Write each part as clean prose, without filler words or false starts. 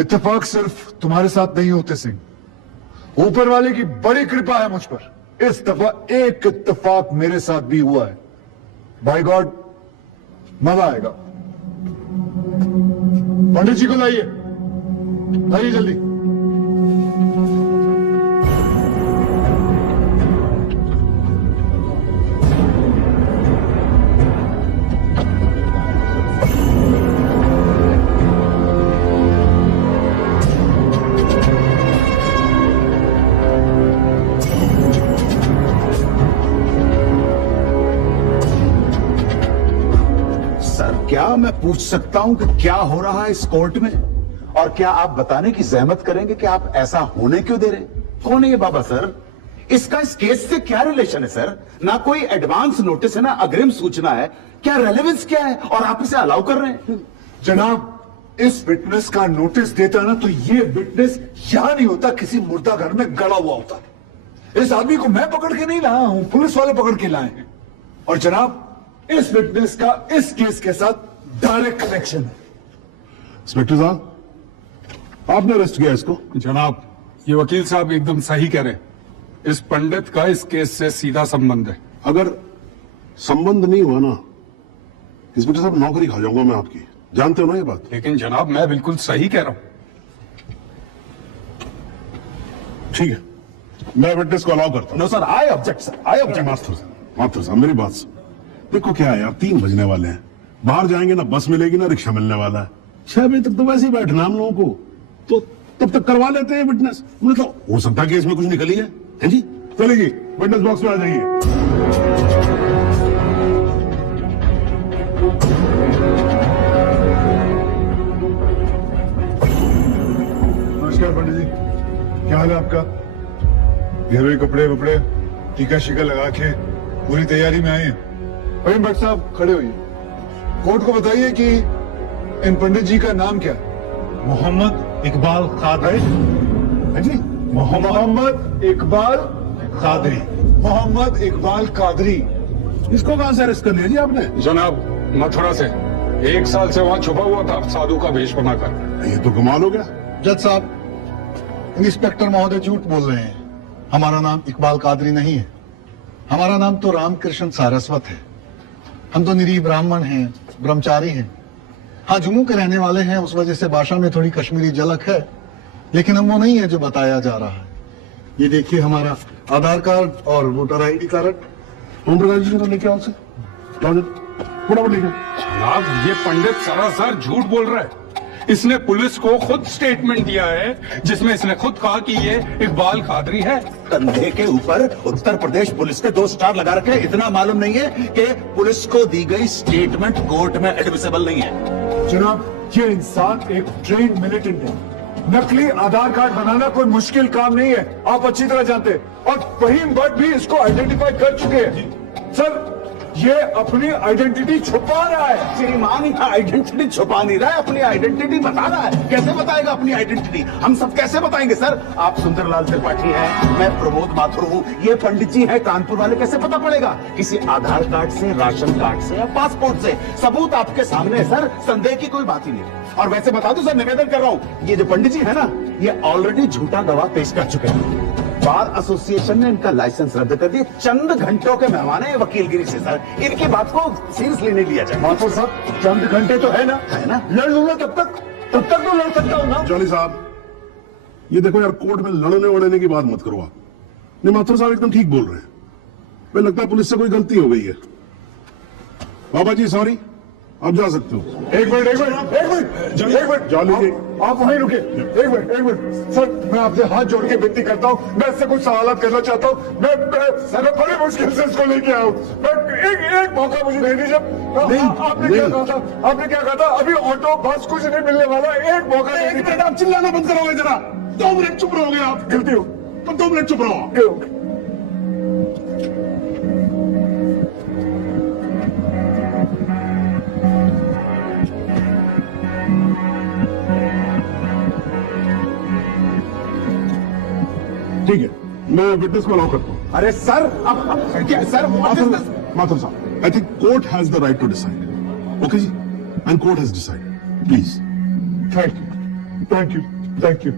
इत्तेफाक सिर्फ तुम्हारे साथ नहीं होते सिंह, ऊपर वाले की बड़ी कृपा है मुझ पर। इस दफा एक इत्तेफाक मेरे साथ भी हुआ है। बाय गॉड मजा आएगा। पंडित जी को लाइए, लाइए जल्दी। क्या मैं पूछ सकता हूं कि क्या हो रहा है इस कोर्ट में, और क्या आप बताने की जहमत करेंगे कि आप ऐसा होने क्यों दे रहे? कौन है ये बाबा सर? इसका इस केस से क्या रिलेशन है सर? ना कोई एडवांस नोटिस है, ना अग्रिम सूचना है। क्या रेलेवेंस क्या है और आप इसे अलाउ कर रहे हैं? जनाब, इस विटनेस का नोटिस देता ना तो ये विटनेस यहां नहीं होता, किसी मुर्दा घर में गड़ा हुआ होता। इस आदमी को मैं पकड़ के नहीं लाया हूं, पुलिस वाले पकड़ के लाए हैं। और जनाब, इस विटनेस का इस केस के साथ डायरेक्ट कनेक्शन है। इंस्पेक्टर साहब, आपने अरेस्ट किया इसको? जनाब, ये वकील साहब एकदम सही कह रहे हैं। इस पंडित का इस केस से सीधा संबंध है। अगर संबंध नहीं हुआ ना, इंस्पेक्टर साहब, नौकरी खा जाऊंगा मैं आपकी। जानते हो ना ये बात? लेकिन जनाब, मैं बिल्कुल सही कह रहा हूं। ठीक है, मैं विटनेस को अलाउ करता हूं। No sir, I object sir, I object. Master साहब, मेरी बात सुन। देखो क्या है यार, 3 बजने वाले हैं, बाहर जाएंगे ना बस मिलेगी ना रिक्शा मिलने वाला है। 6 बजे तक तो वैसे ही बैठना हम लोगों को, तो तब तक करवा लेते हैं विटनेस। मतलब हो सकता है कि इसमें कुछ निकली है जी? चलिए जी, विटनेस बॉक्स में आ जाइए। नमस्कार पंडित जी, क्या हाल है आपका? घर में कपड़े वपड़े टीका शीका लगा के पूरी तैयारी में आए हैं। अरे भट्ट साहब खड़े होइए, कोर्ट को बताइए कि इन पंडित जी का नाम क्या है? मोहम्मद इकबाल कादरी। जी, मोहम्मद इकबाल कादरी। मोहम्मद इकबाल कादरी। इसको कहां से अरेस्ट कर लिया जी आपने? जनाब, मथुरा से 1 साल से वहां छुपा हुआ था साधु का भेष बनाकर। ये तो कमाल हो गया। जज साहब, इंस्पेक्टर महोदय झूठ बोल रहे हैं। हमारा नाम इकबाल कादरी नहीं है, हमारा नाम तो रामकृष्ण सारस्वत है। हम तो निरीह ब्राह्मण हैं, ब्रह्मचारी हैं। हाँ, जम्मू के रहने वाले हैं, उस वजह से भाषा में थोड़ी कश्मीरी झलक है, लेकिन हम वो नहीं है जो बताया जा रहा है। ये देखिए हमारा आधार कार्ड और voter ID card. Om Prakash ji को लेके आओ से, फटाफट लेके। जनाब, ये पंडित सरासर झूठ बोल रहा है। इसने पुलिस को खुद स्टेटमेंट दिया है जिसमें इसने खुद कहा कि ये इकबाल कादरी है। कंधे के ऊपर उत्तर प्रदेश पुलिस के 2 स्टार लगा रखे। इतना मालूम नहीं है कि पुलिस को दी गई स्टेटमेंट कोर्ट में एडमिसिबल नहीं है। जनाब, ये इंसान एक ट्रेन्ड मिलिटेंट है। नकली आधार कार्ड बनाना कोई मुश्किल काम नहीं है, आप अच्छी तरह जानते हैं। और फहीम भट्ट भी इसको आइडेंटिफाई कर चुके हैं। सर, ये अपनी आइडेंटिटी छुपा रहा है। श्रीमान, यहाँ आइडेंटिटी छुपा नहीं रहा है, अपनी आइडेंटिटी बता रहा है। कैसे बताएगा अपनी आइडेंटिटी? हम सब कैसे बताएंगे सर? आप सुंदरलाल त्रिपाठी हैं, मैं प्रमोद माथुर हूँ, ये पंडित जी हैं कानपुर वाले, कैसे पता पड़ेगा? किसी आधार कार्ड से, राशन कार्ड से या पासपोर्ट से? सबूत आपके सामने है सर, संदेह की कोई बात ही नहीं। और वैसे बता दूं सर, निवेदन कर रहा हूँ, ये जो पंडित जी है ना, ये ऑलरेडी झूठा गवाह पेश कर चुके हैं। बार एसोसिएशन ने इनका लाइसेंस रद्द कर दिया। चंद घंटों के मेहमान है वकीलगिरी से सर, इनकी बात को सीरियसली नहीं लिया जाए। माथुर साहब, चंद घंटे तो है ना, लड़ लूंगा तब तक तो लड़ सकता हूँ ना। जॉली साहब, ये देखो यार, कोर्ट में लड़ने वड़ने की बात मत करो आप। नहीं, माथुर साहब एकदम ठीक बोल रहे हैं। मुझे लगता है पुलिस से कोई गलती हो गई है। बाबा जी सॉरी, आप जा सकते हो। एक मिनट जॉली जी, आप वहीं रुके। एक मिनट सर, मैं आपसे हाथ जोड़ के विनती करता हूँ, मैं इससे कुछ सवालात करना चाहता हूँ। मैं बड़ी मुश्किल से इसको लेके आया हूँ। एक मौका मुझे दे दीजिए। आपने क्या कहा था? अभी ऑटो बस कुछ नहीं मिलने वाला, एक मौका। एक मिनट, आप चिल्लाना बंद करोगे जरा? 2 मिनट चुप रहोगे आप? गलती हो तो 2 मिनट चुप रहो। ठीक है, मैं विटनेस को अलाउ करता हूँ। अरे सर, अब क्या सर? माथुर साहब, I think court has the right to decide. Okay जी, and court has decided. Please. Thank you. Thank you, thank you.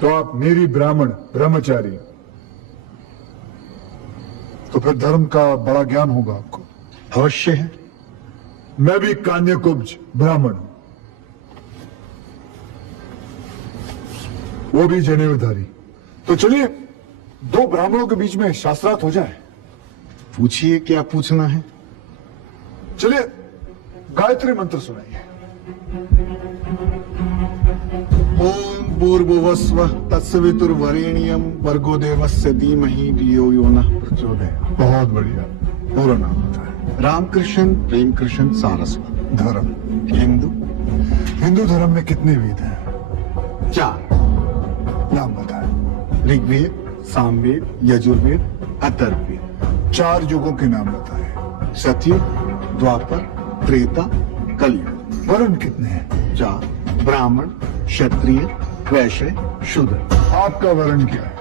तो आप मेरी ब्राह्मण ब्रह्मचारी, तो फिर धर्म का बड़ा ज्ञान होगा आपको। अवश्य है। मैं भी कान्यकुब्ज ब्राह्मण हूं, वो भी जनेऊधारी। तो चलिए दो ब्राह्मणों के बीच में शास्त्रार्थ हो जाए। पूछिए क्या पूछना है। चलिए गायत्री मंत्र सुनाइए। ओम भूर्भुवस्वः तत्सवितुर्वरेण्यं भर्गो देवस्य धीमहि धियो यो नः प्रचोदयात्। बहुत बढ़िया, पूरा नाम बताएं। रामकृष्ण प्रेमकृष्ण सारस्वत। धर्म, हिंदू। हिंदू धर्म में कितने वेद हैं? 4। नाम बताएं। ऋग्वेद, सामवेद, यजुर्वेद, अथर्ववेद। 4 युगों के नाम बताएं। सतयुग, द्वापर, त्रेता, कलयुग। वर्ण कितने हैं? 4। ब्राह्मण, क्षत्रिय, वैश्य, शूद्र। आपका वर्ण क्या है?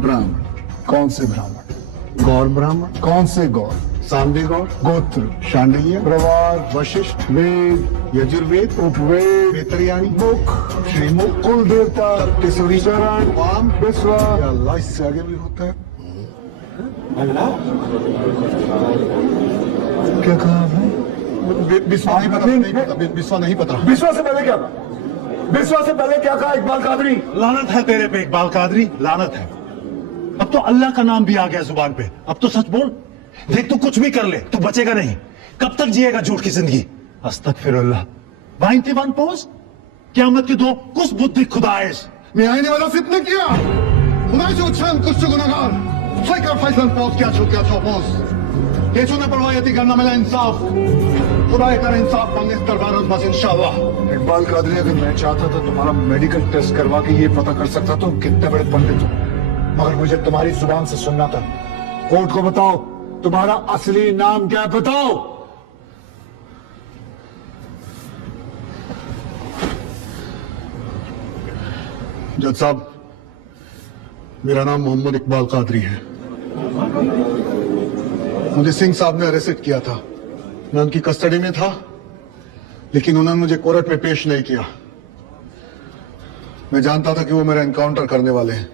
ब्राह्मण। कौन से ब्राह्मण? गौर ब्राह्मण। कौन से गौर? सांबे गौर, गोत्र, शांडिल्य, प्रवार, वशिष्ठ, वेद, यजुर्वेद, उपवेद, वेतरयाणी, मुख, श्रीमुख, कुल देवता, केसरी, चरण, वाम, विश्वा। या अल्लाह, इससे आगे भी होता है। क्या कहा आपने? विश्वा नहीं पता, नहीं पता, विश्वा नहीं पता। विश्वास से पहले क्या कहा? विश्वास से पहले क्या कहा इकबाल कादरी? लानत है तेरे पे इकबाल कादरी, लानत है। अब तो अल्लाह का नाम भी आ गया जुबान पे। अब तो सच बोल। देख तू कुछ भी कर ले, तू बचेगा नहीं। कब तक जिएगा झूठ की जिंदगी? अस्तगफिरुल्लाह। 91 पोज क़यामत की 2 कुछ बुद्धि खुदाइश। मैं आने वाला फितने किया। खुदाई से उच्छान कुछ गुनाहगार। फैकर फैसल पोज क्या छो पोज। ये चुने परवायती करना मिला इंसाफ। खुदाई कर इंसाफ मांगे इस दरबार में बस इंशाअल्लाह। इकबाल कादरी, अगर मैं चाहता तो तुम्हारा मेडिकल टेस्ट करवा के ये पता कर सकता तुम कितने बड़े पंडित हो, मगर मुझे तुम्हारी जुबान से सुनना था। कोर्ट को बताओ तुम्हारा असली नाम क्या है, बताओ। जज साहब, मेरा नाम मोहम्मद इकबाल कादरी है। मुझे सिंह साहब ने अरेस्ट किया था। मैं उनकी कस्टडी में था, लेकिन उन्होंने मुझे कोर्ट में पेश नहीं किया। मैं जानता था कि वो मेरा एनकाउंटर करने वाले हैं।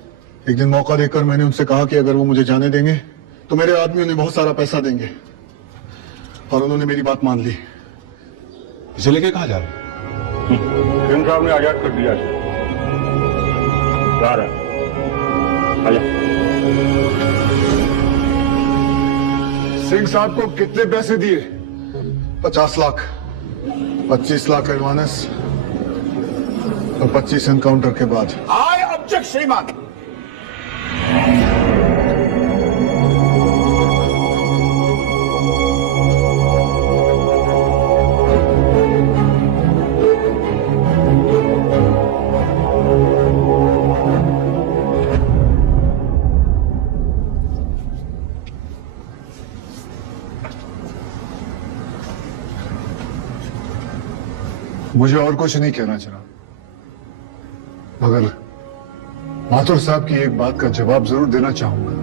एक दिन मौका देकर मैंने उनसे कहा कि अगर वो मुझे जाने देंगे तो मेरे आदमी उन्हें बहुत सारा पैसा देंगे, और उन्होंने मेरी बात मान ली। इसे लेके कहा जा रहे? सिंह साहब ने आजाद कर दिया है। जा रहा है। आजा। सिंह साहब को कितने पैसे दिए? 50 लाख, 25 लाख एडवांस और 25 एनकाउंटर के बाद। आई ऑब्जेक्ट श्रीमान। मुझे और कुछ नहीं कहना चाहा, मगर माथुर साहब की एक बात का जवाब जरूर देना चाहूंगा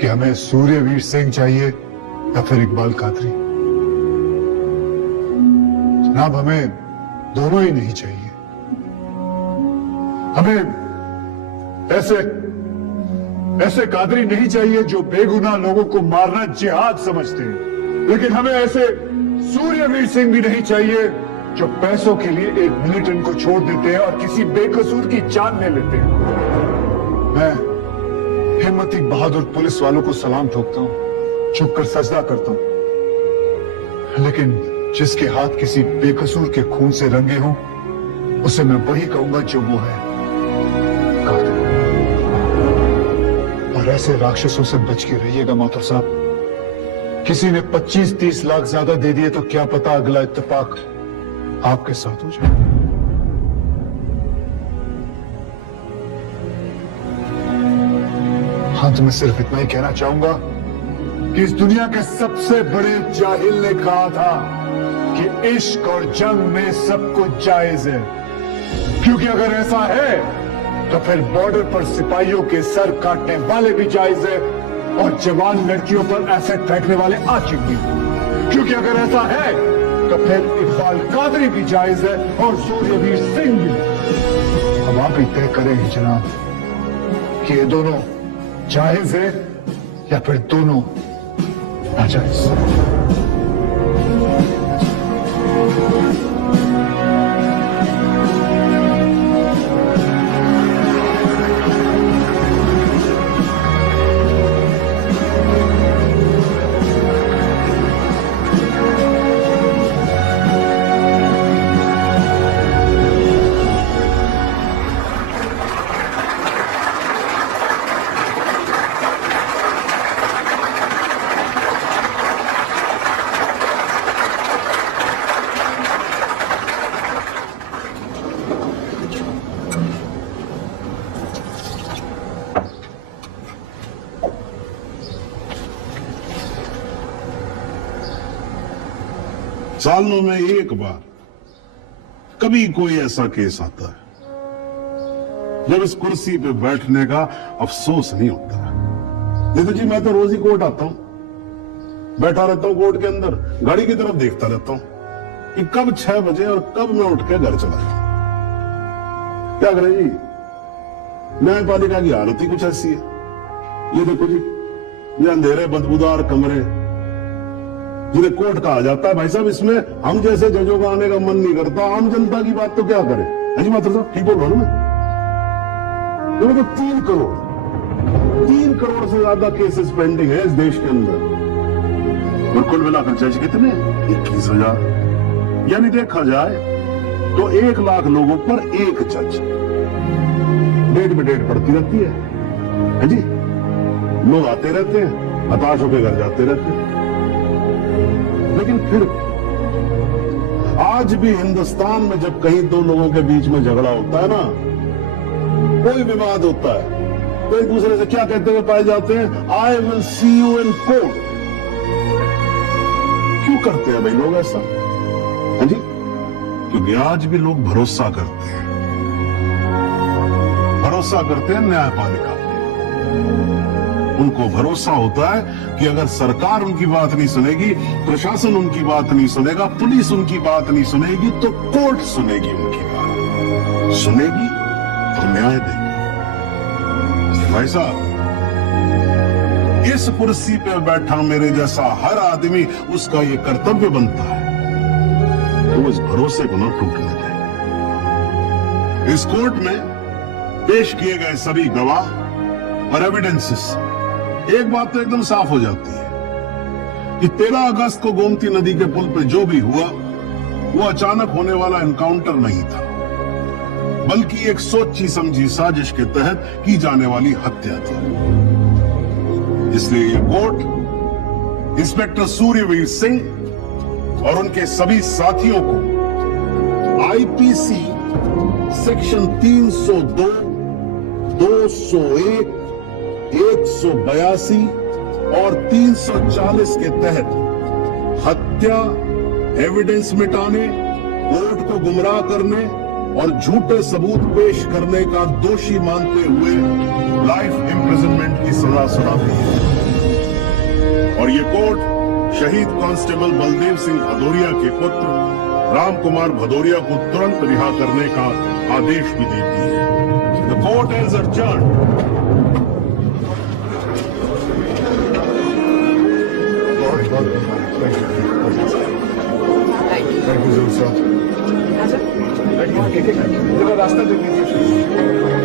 कि हमें सूर्यवीर सिंह चाहिए या फिर इकबाल कादरी। जनाब, हमें दोनों ही नहीं चाहिए। हमें ऐसे कादरी नहीं चाहिए जो बेगुनाह लोगों को मारना जिहाद समझते हैं, लेकिन हमें ऐसे सूर्यवीर सिंह भी नहीं चाहिए जो पैसों के लिए एक मिलिटेंट को छोड़ देते हैं और किसी बेकसूर की जान ले लेते हैं। मैं हिम्मती बहादुर पुलिस वालों को सलाम ठोकता हूं, झुककर सजदा करता हूं, लेकिन जिसके हाथ किसी बेकसूर के खून से रंगे हों, उसे मैं वही कहूंगा जो वो है, कादर। और ऐसे राक्षसों से बच के रहिएगा माथुर साहब। किसी ने 25-30 लाख ज्यादा दे दिए तो क्या पता अगला इत्तेफाक आपके साथ हो जाए। अंत में सिर्फ इतना ही कहना चाहूंगा कि इस दुनिया के सबसे बड़े जाहिल ने कहा था कि इश्क और जंग में सब कुछ जायज है, क्योंकि अगर ऐसा है तो फिर बॉर्डर पर सिपाहियों के सर काटने वाले भी जायज है और जवान लड़कियों पर एसिड फेंकने वाले आशिक भी। क्योंकि अगर ऐसा है तो फिर इकबाल कादरी भी जायज है और सूर्यवीर सिंह भी। अब आप ही तय करें जनाब कि ये दोनों जायज है या फिर दोनों नाजायज। सालों में एक बार कभी कोई ऐसा केस आता है जब इस कुर्सी पे बैठने का अफसोस नहीं होता। नहीं तो जी मैं तो रोज ही कोर्ट आता हूं, बैठा रहता हूं कोर्ट के अंदर, घड़ी की तरफ देखता रहता हूं कि कब 6 बजे और कब मैं उठ के घर चला जाऊं। क्या करें जी, न्यायपालिका की हालत ही कुछ ऐसी है। ये देखो जी, ये अंधेरे बदबूदार कमरे जिन्हें कोर्ट कहा जाता है, भाई साहब इसमें हम जैसे जजों का आने का मन नहीं करता। आम जनता की बात तो क्या करे। हाजी मात्र साहब ठीक बोल रहा हूं मैं। तो 3 करोड़ से ज्यादा केसेस पेंडिंग है इस देश के अंदर और कुल मिलाकर जज कितने? 21,000। यानी देखा जाए तो 1 लाख लोगों पर एक जज। डेट में डेट पड़ती रहती है जी, लोग आते रहते हैं, हताश होकर घर जाते रहते हैं। लेकिन फिर आज भी हिंदुस्तान में जब कहीं 2 लोगों के बीच में झगड़ा होता है ना, कोई विवाद होता है, तो एक दूसरे से क्या कहते हुए पाए जाते हैं? I will see you in court. क्यों करते हैं भाई लोग ऐसा? हाँ जी, क्योंकि आज भी लोग भरोसा करते हैं न्यायपालिका पे। उनको भरोसा होता है कि अगर सरकार उनकी बात नहीं सुनेगी, प्रशासन उनकी बात नहीं सुनेगा, पुलिस उनकी बात नहीं सुनेगी, तो कोर्ट सुनेगी उनकी बात, सुनेगी तो न्याय देगी। भाई साहब, इस कुर्सी पे बैठा मेरे जैसा हर आदमी, उसका ये कर्तव्य बनता है तो इस भरोसे को न टूटने दे। इस कोर्ट में पेश किए गए सभी गवाह और एविडेंसेस, एक बात तो एकदम साफ हो जाती है कि 13 अगस्त को गोमती नदी के पुल पे जो भी हुआ वो अचानक होने वाला एनकाउंटर नहीं था, बल्कि एक सोची समझी साजिश के तहत की जाने वाली हत्या थी। इसलिए ये कोर्ट इंस्पेक्टर सूर्यवीर सिंह और उनके सभी साथियों को आईपीसी सेक्शन 302, 201, 182 और 340 के तहत हत्या, एविडेंस मिटाने, कोर्ट को गुमराह करने और झूठे सबूत पेश करने का दोषी मानते हुए लाइफ इम्प्रिजनमेंट की सजा सुनाती है। और ये कोर्ट शहीद कांस्टेबल बलदेव सिंह भदौरिया के पुत्र राम कुमार भदौरिया को तुरंत रिहा करने का आदेश भी देती है। The court has adjourned। Thank you साहब। रास्ता देख लीजिए।